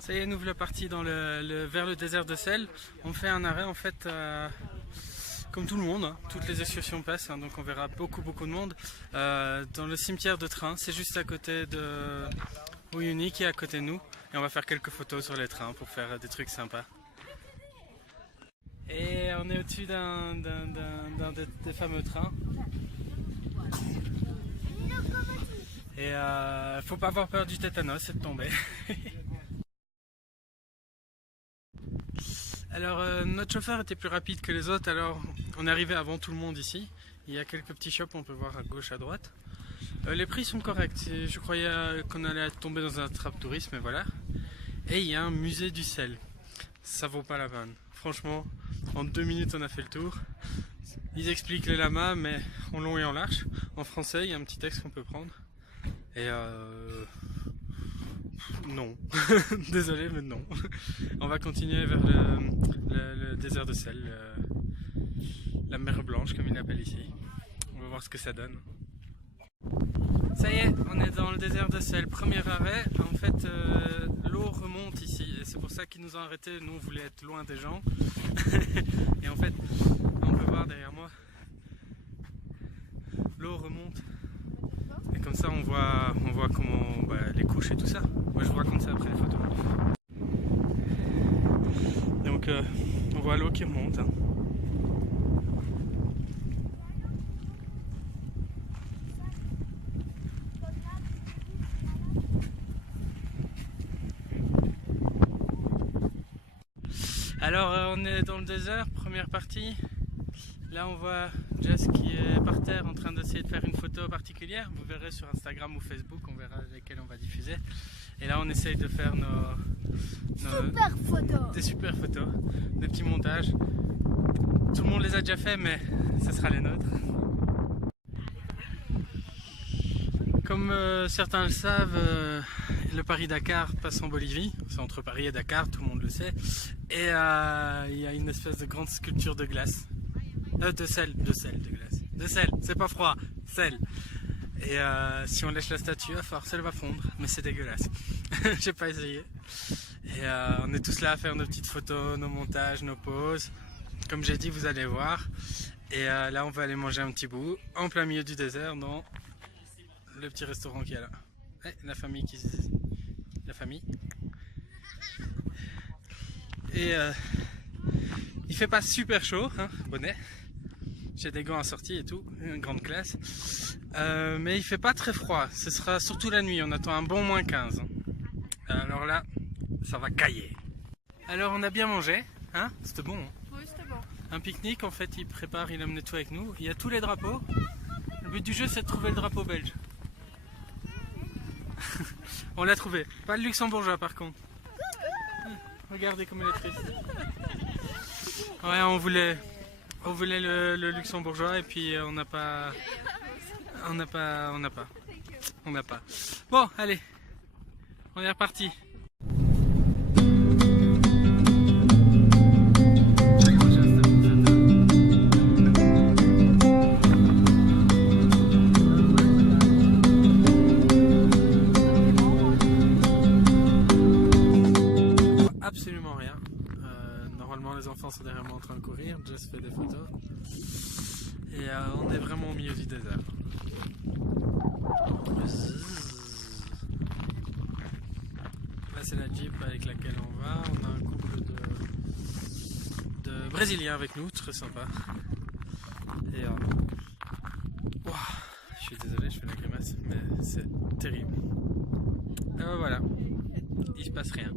Ça y est, nous voilà partis dans vers le désert de sel. On fait un arrêt en fait, comme tout le monde, hein. Toutes les excursions passent, hein, donc on verra beaucoup de monde. Dans le cimetière de train, c'est juste à côté de Uyuni qui est à côté de nous. Et on va faire quelques photos sur les trains pour faire des trucs sympas. Et on est au-dessus d'un des fameux trains. Et faut pas avoir peur du tétanos, c'est de tomber. Alors notre chauffeur était plus rapide que les autres, alors on est arrivé avant tout le monde ici. Il y a quelques petits shops, on peut voir à gauche, à droite. Les prix sont corrects, je croyais qu'on allait tomber dans un trap tourisme, mais voilà. Et il y a un musée du sel, ça vaut pas la peine. Franchement, en 2 minutes on a fait le tour. Ils expliquent les lamas, mais en long et en large. En français, il y a un petit texte qu'on peut prendre. Et non, désolé mais non. On va continuer vers le désert de sel, la mer blanche comme ils l'appellent ici. On va voir ce que ça donne. Ça y est, on est dans le désert de sel, premier arrêt. En fait, l'eau remonte ici et c'est pour ça qu'ils nous ont arrêtés. Nous on voulait être loin des gens. Et en fait, on peut voir derrière moi, l'eau remonte. Et comme ça on voit comment les couches et tout ça. Moi je vous raconte ça après les photos. Donc on voit l'eau qui remonte. Hein. Alors on est dans le désert, première partie. Là on voit Jess qui est par terre en train d'essayer de faire une photo particulière. Vous verrez sur Instagram ou Facebook, on verra lesquelles on va diffuser. Et là on essaye de faire des super photos, des petits montages. Tout le monde les a déjà fait mais ce sera les nôtres. Comme certains le savent, le Paris-Dakar passe en Bolivie. C'est entre Paris et Dakar, tout le monde le sait. Et il y a une espèce de grande sculpture de glace. De sel, de glace. De sel, c'est pas froid, sel. Et si on lèche la statue à force, elle va fondre, mais c'est dégueulasse. J'ai pas essayé. Et on est tous là à faire nos petites photos, nos montages, nos poses. Comme j'ai dit, vous allez voir. Et là, on va aller manger un petit bout, en plein milieu du désert, dans le petit restaurant qu'il y a là. Et la famille La famille. Et il fait pas super chaud, hein, bonnet. J'ai des gants assortis et tout, une grande classe. Mais il fait pas très froid, ce sera surtout la nuit, on attend un bon moins 15. Alors là, ça va cailler. Alors on a bien mangé, hein? C'était bon. Hein? Oui, c'était bon. Un pique-nique, en fait, il prépare, il amené tout avec nous. Il y a tous les drapeaux. Le but du jeu, c'est de trouver le drapeau belge. On l'a trouvé. Pas le luxembourgeois par contre. Regardez comme il est triste. Ouais, on voulait le luxembourgeois et puis on n'a pas. Bon, allez, on est reparti. Absolument rien. Normalement les enfants sont derrière moi en train de courir, Jess fait des photos. Et on est vraiment au milieu du désert. Là c'est la Jeep avec laquelle on va. On a un couple de Brésiliens avec nous, très sympa. Et wow, je suis désolé, je fais la grimace, mais c'est terrible. Voilà, il se passe rien.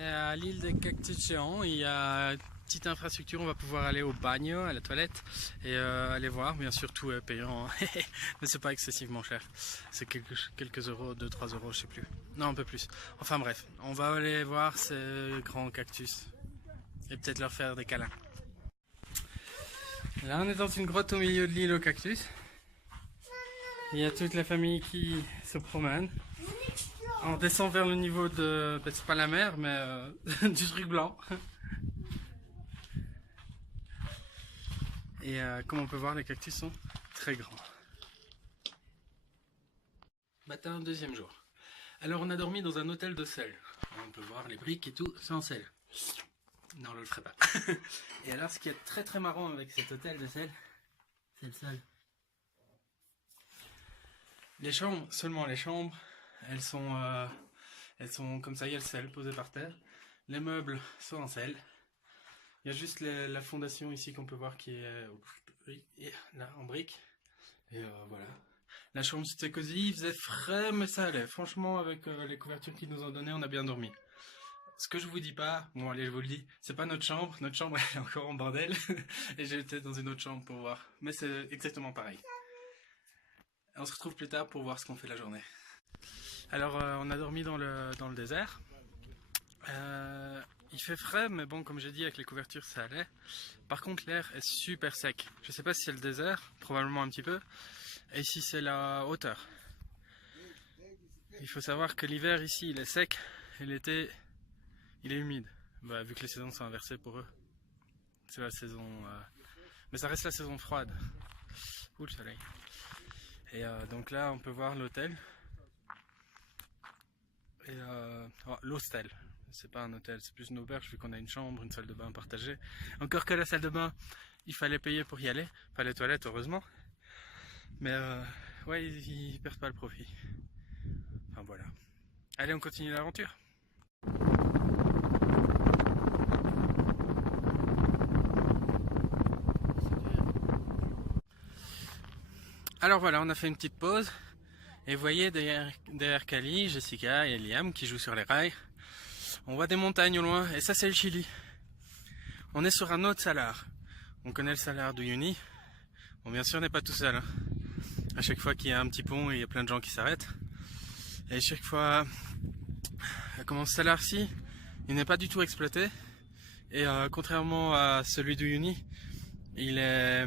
À l'île des cactus géants, il y a une petite infrastructure, on va pouvoir aller au bagno, à la toilette et aller voir, bien sûr tout est payant, mais c'est pas excessivement cher, c'est quelques euros, 2-3 euros, je sais plus, non un peu plus, enfin bref, on va aller voir ces grands cactus et peut-être leur faire des câlins. Là on est dans une grotte au milieu de l'île aux cactus, il y a toute la famille qui se promène. On descend vers le niveau de, c'est pas la mer, mais du truc blanc. Et comme on peut voir, les cactus sont très grands. Matin, deuxième jour. Alors on a dormi dans un hôtel de sel. On peut voir les briques et tout, c'est en sel. Non, je le ferai pas. Et alors ce qui est très très marrant avec cet hôtel de sel, c'est le sol. Les chambres, seulement les chambres, elles sont comme ça, il y a le sel posé par terre. Les meubles sont en sel. Il y a juste la fondation ici qu'on peut voir qui est là en brique. Et voilà. La chambre c'était cosy, il faisait frais mais ça allait. Franchement avec les couvertures qu'ils nous ont données, on a bien dormi. Ce que je vous dis pas, bon allez je vous le dis, c'est pas notre chambre elle est encore en bordel. Et j'ai été dans une autre chambre pour voir. Mais c'est exactement pareil. On se retrouve plus tard pour voir ce qu'on fait la journée. Alors on a dormi dans le désert. Il fait frais, mais bon, comme j'ai dit, avec les couvertures, ça allait. Par contre, l'air est super sec. Je sais pas si c'est le désert, probablement un petit peu. Et ici, c'est la hauteur. Il faut savoir que l'hiver, ici, il est sec. Et l'été, il est humide. Bah, vu que les saisons sont inversées pour eux. C'est la saison... Mais ça reste la saison froide. Ouh, le soleil. Et donc là, on peut voir l'hôtel. Et l'hostel. C'est pas un hôtel, c'est plus une auberge vu qu'on a une chambre, une salle de bain partagée. Encore que la salle de bain, il fallait payer pour y aller. Pas les toilettes, heureusement. Mais ouais, ils perdent pas le profit. Enfin voilà. Allez, on continue l'aventure. Alors voilà, on a fait une petite pause. Et vous voyez derrière Kali, Jessica et Liam qui jouent sur les rails. On voit des montagnes au loin, et ça c'est le Chili. On est sur un autre salar. On connaît le salar d'Uyuni. Bon, bien sûr, on n'est pas tout seul. Hein. À chaque fois qu'il y a un petit pont, il y a plein de gens qui s'arrêtent. Et chaque fois, comme ce salar-ci, il n'est pas du tout exploité. Et contrairement à celui d'Uyuni, il est...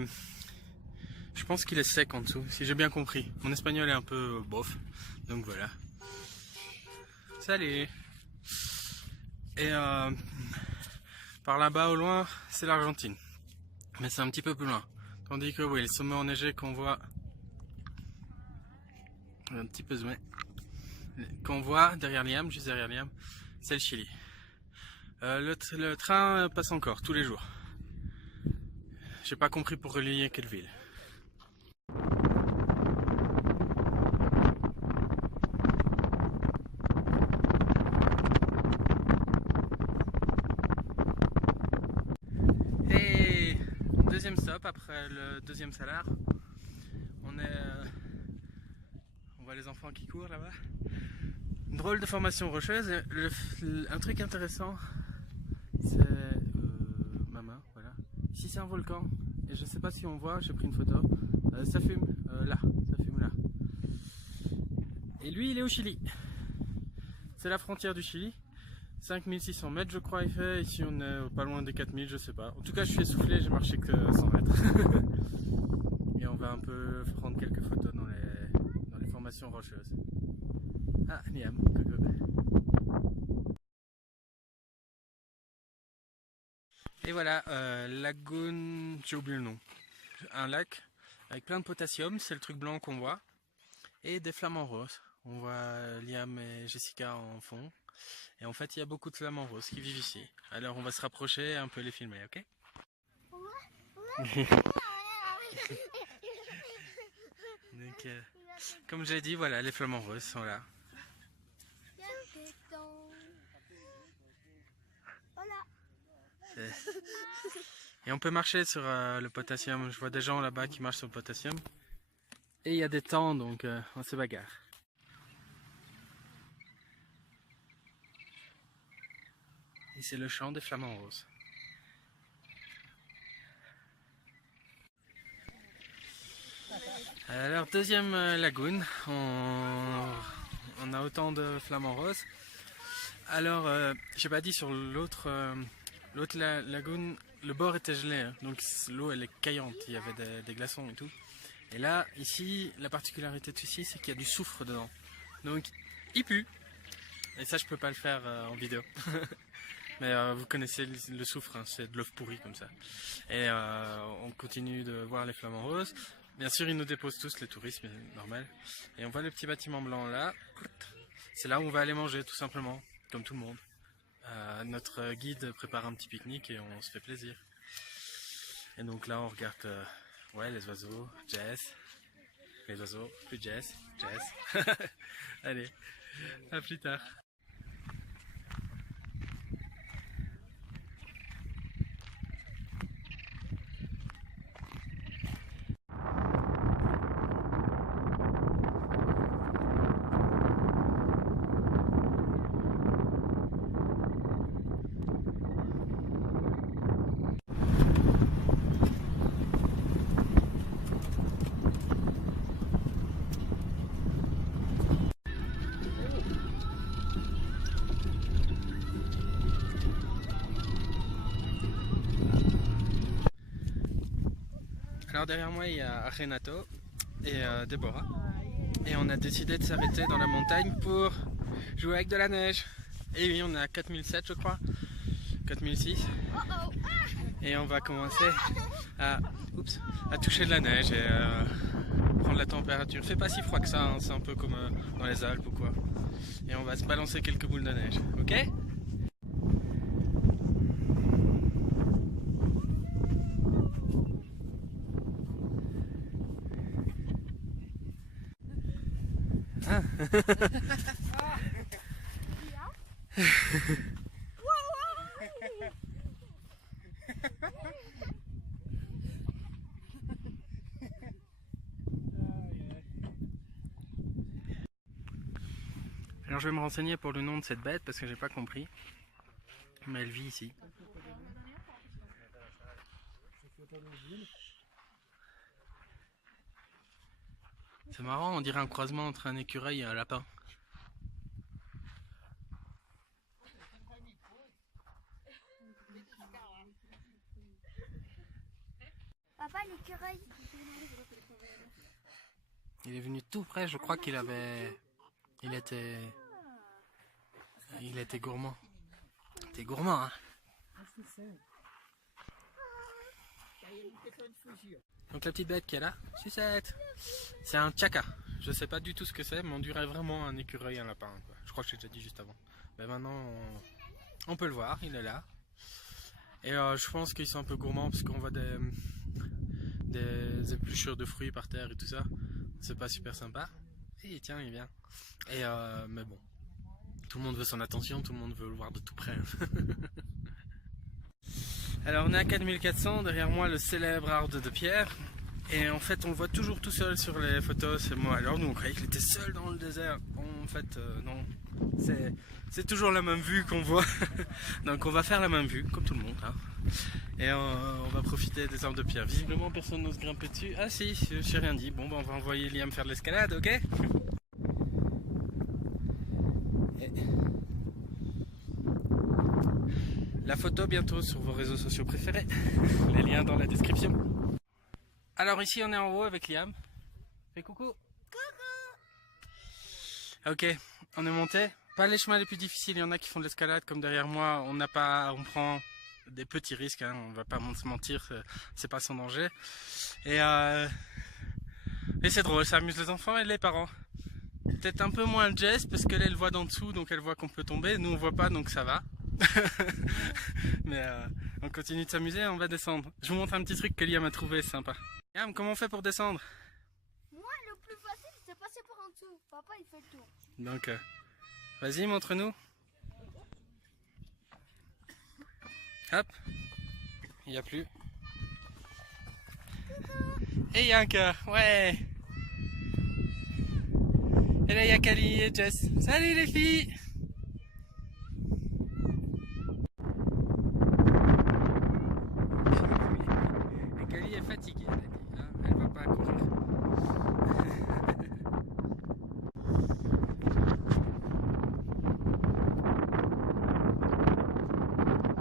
Je pense qu'il est sec en dessous, si j'ai bien compris. Mon espagnol est un peu bof, donc voilà. Salut! Et par là-bas au loin, c'est l'Argentine. Mais c'est un petit peu plus loin. Tandis que oui, le sommet enneigé qu'on voit... Un petit peu zoomé. Qu'on voit derrière Liam, juste derrière Liam, c'est le Chili. Le train passe encore, tous les jours. J'ai pas compris pour relier quelle ville. Et deuxième stop après le deuxième salar. On voit les enfants qui courent là-bas. Une drôle de formation rocheuse. Un truc intéressant, c'est ma main, voilà. Ici c'est un volcan. Et je sais pas si on voit, j'ai pris une photo. Ça fume là, ça fume là. Et lui il est au Chili. C'est la frontière du Chili. 5600 mètres je crois il fait. Ici on est pas loin des 4000, je sais pas. En tout cas je suis essoufflé, j'ai marché que 100 mètres. Et on va un peu prendre quelques photos dans les formations rocheuses. Ah, Liam, coucou. Et voilà, Lagune, j'ai oublié le nom. Un lac avec plein de potassium, c'est le truc blanc qu'on voit. Et des flamants roses. On voit Liam et Jessica en fond. Et en fait, il y a beaucoup de flamants roses qui vivent ici. Alors on va se rapprocher et un peu les filmer, ok? Donc, comme j'ai dit, voilà, les flamants roses sont là. Et on peut marcher sur le potassium. Je vois des gens là-bas qui marchent sur le potassium. Et il y a des temps, donc on se bagarre. Et c'est le chant des flamants roses. Alors, deuxième lagune. On a autant de flamants roses. Alors, j'ai pas dit sur l'autre lagune, le bord était gelé, hein, donc l'eau elle est caillante, il y avait des glaçons et tout. Et là, ici, la particularité de ceci, c'est qu'il y a du soufre dedans. Donc, il pue. Et ça, je peux pas le faire en vidéo. Mais vous connaissez le soufre, hein, c'est de l'œuf pourri comme ça. Et on continue de voir les flamants roses. Bien sûr, ils nous déposent tous, les touristes, mais normal. Et on voit le petit bâtiment blanc là. C'est là où on va aller manger, tout simplement, comme tout le monde. Notre guide prépare un petit pique-nique et on se fait plaisir. Et donc là, on regarde ouais, les oiseaux, jazz. Les oiseaux, plus jazz, jazz. Allez, à plus tard. Alors derrière moi il y a Renato et Déborah et on a décidé de s'arrêter dans la montagne pour jouer avec de la neige. Et oui, on est à 4007 je crois, 4006 et on va commencer à toucher de la neige et prendre la température. Il fait pas si froid que ça, hein. C'est un peu comme dans les Alpes ou quoi. Et on va se balancer quelques boules de neige, ok? Ah. Alors je vais me renseigner pour le nom de cette bête parce que j'ai pas compris. Mais elle vit ici. C'est marrant, on dirait un croisement entre un écureuil et un lapin. Papa, l'écureuil. Il est venu tout près, je crois qu'il avait... Il était gourmand. T'es gourmand, hein? Donc la petite bête qui est là, sucette. C'est un tchaka. Je sais pas du tout ce que c'est, mais on dirait vraiment un écureuil, un lapin, quoi. Je crois que j'ai déjà dit juste avant. Mais maintenant, on peut le voir, il est là. Et je pense qu'ils sont un peu gourmands parce qu'on voit des épluchures de fruits par terre et tout ça. C'est pas super sympa. Et tiens, il vient. Et mais bon, tout le monde veut son attention, tout le monde veut le voir de tout près. Alors on est à 4400, derrière moi le célèbre arbre de pierre. Et en fait on le voit toujours tout seul sur les photos, c'est moi. Alors nous on croyait qu'il était seul dans le désert. En fait non, c'est toujours la même vue qu'on voit. Donc on va faire la même vue, comme tout le monde. Hein. Et on va profiter des arbres de pierre. Visiblement personne n'ose grimper dessus. Ah si, j'ai rien dit. Bon bah on va envoyer Liam faire de l'escalade, ok? La photo bientôt sur vos réseaux sociaux préférés. Les liens dans la description. Alors ici on est en haut avec Liam. Fais coucou. Coucou. Ok, on est monté. Pas les chemins les plus difficiles, il y en a qui font de l'escalade comme derrière moi. On prend des petits risques, hein. On va pas se mentir, c'est pas sans danger. Et c'est drôle, ça amuse les enfants et les parents. Peut-être un peu moins le Jess parce qu'elle le voit d'en dessous, donc elle voit qu'on peut tomber. Nous on voit pas, donc ça va. Mais on continue de s'amuser, on va descendre. Je vous montre un petit truc que Liam a trouvé, c'est sympa. Liam, comment on fait pour descendre? Moi, le plus facile, c'est passer par en dessous. Papa, il fait le tour. Donc, vas-y, montre-nous. Hop, il n'y a plus. Et il y a un cœur, ouais. Et là, il y a Kali et Jess. Salut les filles! Et Kali est fatiguée, elle a dit. Hein, elle va pas courir.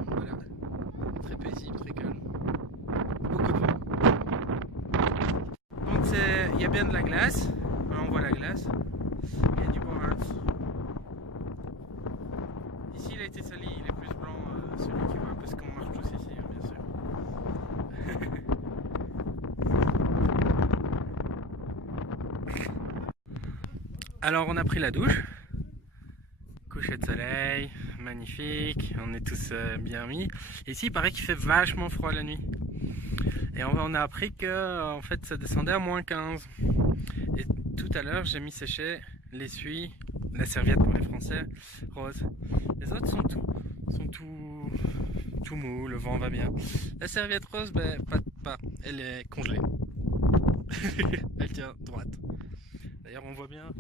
Voilà. Très paisible, très calme. Beaucoup de vent. Donc il y a bien de la glace. On voit la glace. Il y a du borax. Ici il a été sali, il est plus blanc Alors on a pris la douche, coucher de soleil, magnifique, on est tous bien mis. Ici il paraît qu'il fait vachement froid la nuit. Et on a appris que en fait ça descendait à -15. Et tout à l'heure j'ai mis sécher l'essuie, la serviette pour les Français, rose. Les autres sont tout mou, le vent va bien. La serviette rose, ben pas, elle est congelée. Elle tient droite. D'ailleurs on voit bien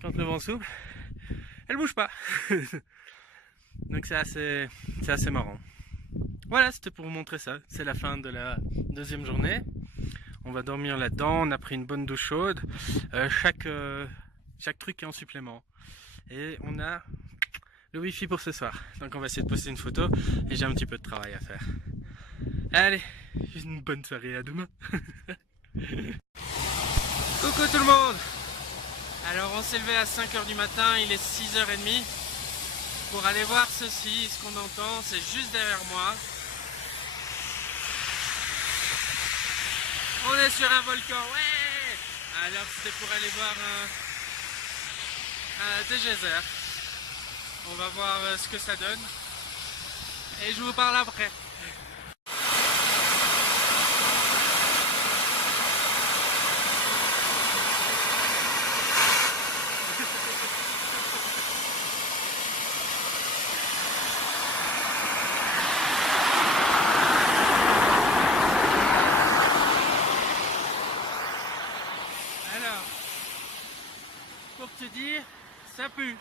quand le vent souffle, elle bouge pas. Donc c'est assez marrant. Voilà, c'était pour vous montrer ça. C'est la fin de la deuxième journée. On va dormir là-dedans. On a pris une bonne douche chaude. Chaque truc est en supplément. Et on a le wifi pour ce soir. Donc on va essayer de poster une photo. Et j'ai un petit peu de travail à faire. Allez, une bonne soirée, à demain. Coucou tout le monde. Alors on s'est levé à 5h du matin, il est 6h30 pour aller voir ceci. Ce qu'on entend, c'est juste derrière moi. On est sur un volcan, ouais. Alors c'était pour aller voir des geysers. On va voir ce que ça donne. Et je vous parle après. Alors, pour te dire, ça pue.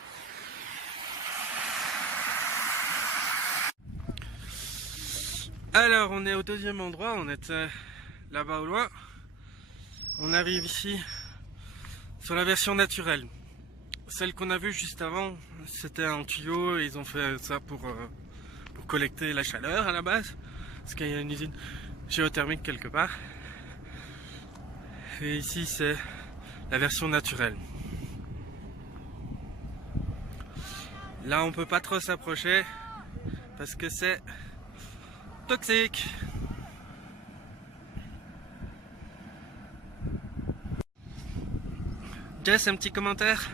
Alors, on est au deuxième endroit, on était là-bas au loin. On arrive ici sur la version naturelle. Celle qu'on a vue juste avant, c'était un tuyau et ils ont fait ça pour collecter la chaleur à la base. Parce qu'il y a une usine géothermique quelque part. Et ici, c'est la version naturelle. Là, on peut pas trop s'approcher parce que c'est toxique. Jess, un petit commentaire?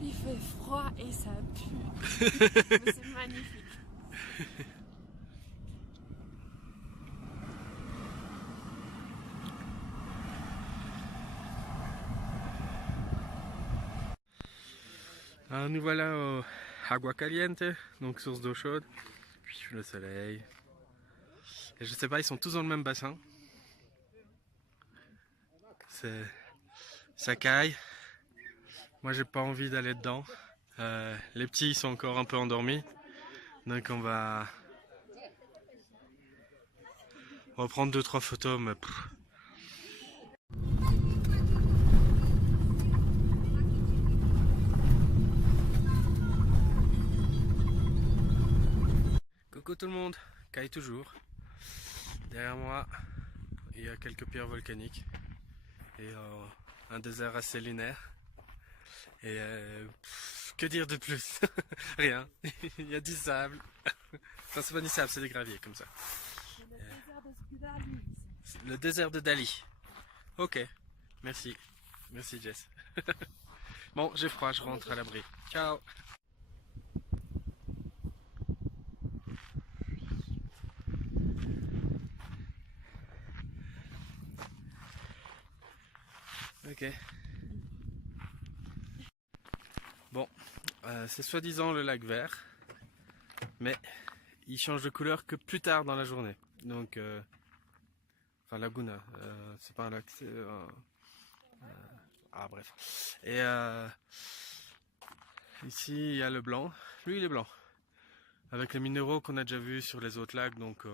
Il fait froid et ça pue. Mais c'est magnifique. Alors nous voilà au Agua Caliente, donc source d'eau chaude, puis le soleil. Et je sais pas, ils sont tous dans le même bassin. Ça caille. Moi j'ai pas envie d'aller dedans. Les petits ils sont encore un peu endormis. Donc on va prendre 2-3 photos, mais coucou tout le monde, caille toujours. Derrière moi, il y a quelques pierres volcaniques et un désert assez linéaire. Et que dire de plus? Rien. Il y a du sable. Enfin, c'est pas du sable, c'est des graviers comme ça. Le désert de Dali. Ok, merci. Merci Jess. Bon, j'ai froid, je rentre à l'abri. Ciao. Ok. Bon, c'est soi-disant le lac vert, mais il change de couleur que plus tard dans la journée. Donc, enfin Laguna, c'est pas un lac, c'est ah bref. Et ici il y a le blanc, lui il est blanc, avec les minéraux qu'on a déjà vus sur les autres lacs, donc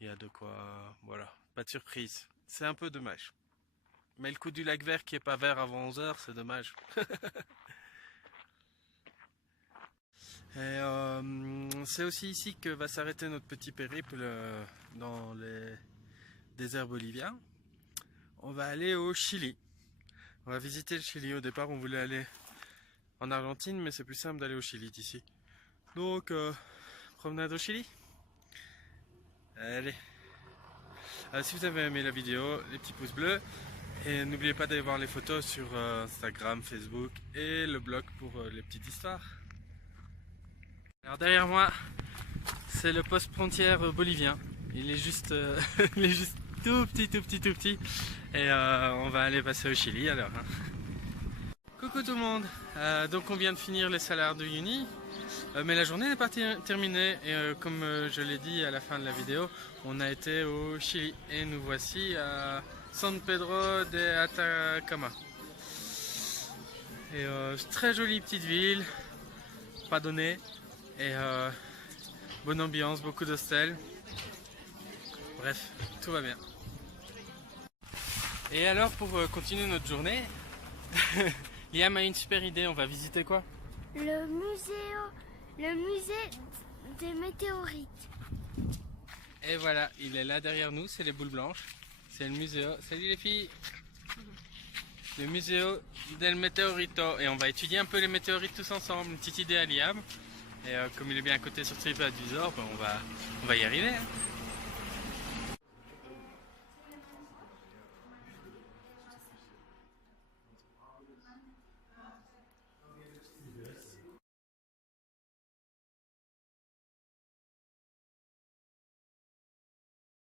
il y a de quoi, voilà, pas de surprise. C'est un peu dommage. Mais le coup du lac vert qui est pas vert avant 11h, c'est dommage. Et c'est aussi ici que va s'arrêter notre petit périple dans les déserts boliviens. On va aller au Chili. On va visiter le Chili. Au départ, on voulait aller en Argentine, mais c'est plus simple d'aller au Chili d'ici. Donc, promenade au Chili. Allez. Si vous avez aimé la vidéo, les petits pouces bleus. Et n'oubliez pas d'aller voir les photos sur Instagram, Facebook et le blog pour les petites histoires. Alors derrière moi, c'est le poste frontière bolivien. Il est juste, il est juste tout petit. Et on va aller passer au Chili alors. Hein. Coucou tout le monde. Donc on vient de finir les salaires de Uni. Mais la journée n'est pas terminée et comme je l'ai dit à la fin de la vidéo, on a été au Chili et nous voici à San Pedro de Atacama. Et très jolie petite ville, pas donnée et bonne ambiance, beaucoup d'hostels. Bref, tout va bien. Et alors pour continuer notre journée, Liam a une super idée, on va visiter quoi? Le musée des météorites. Et voilà, il est là derrière nous, c'est les boules blanches. C'est le museo. Salut les filles! Le museo del meteorito. Et on va étudier un peu les météorites tous ensemble. Une petite idée à Liam. Et comme il est bien à côté sur TripAdvisor, ben on va y arriver. Hein.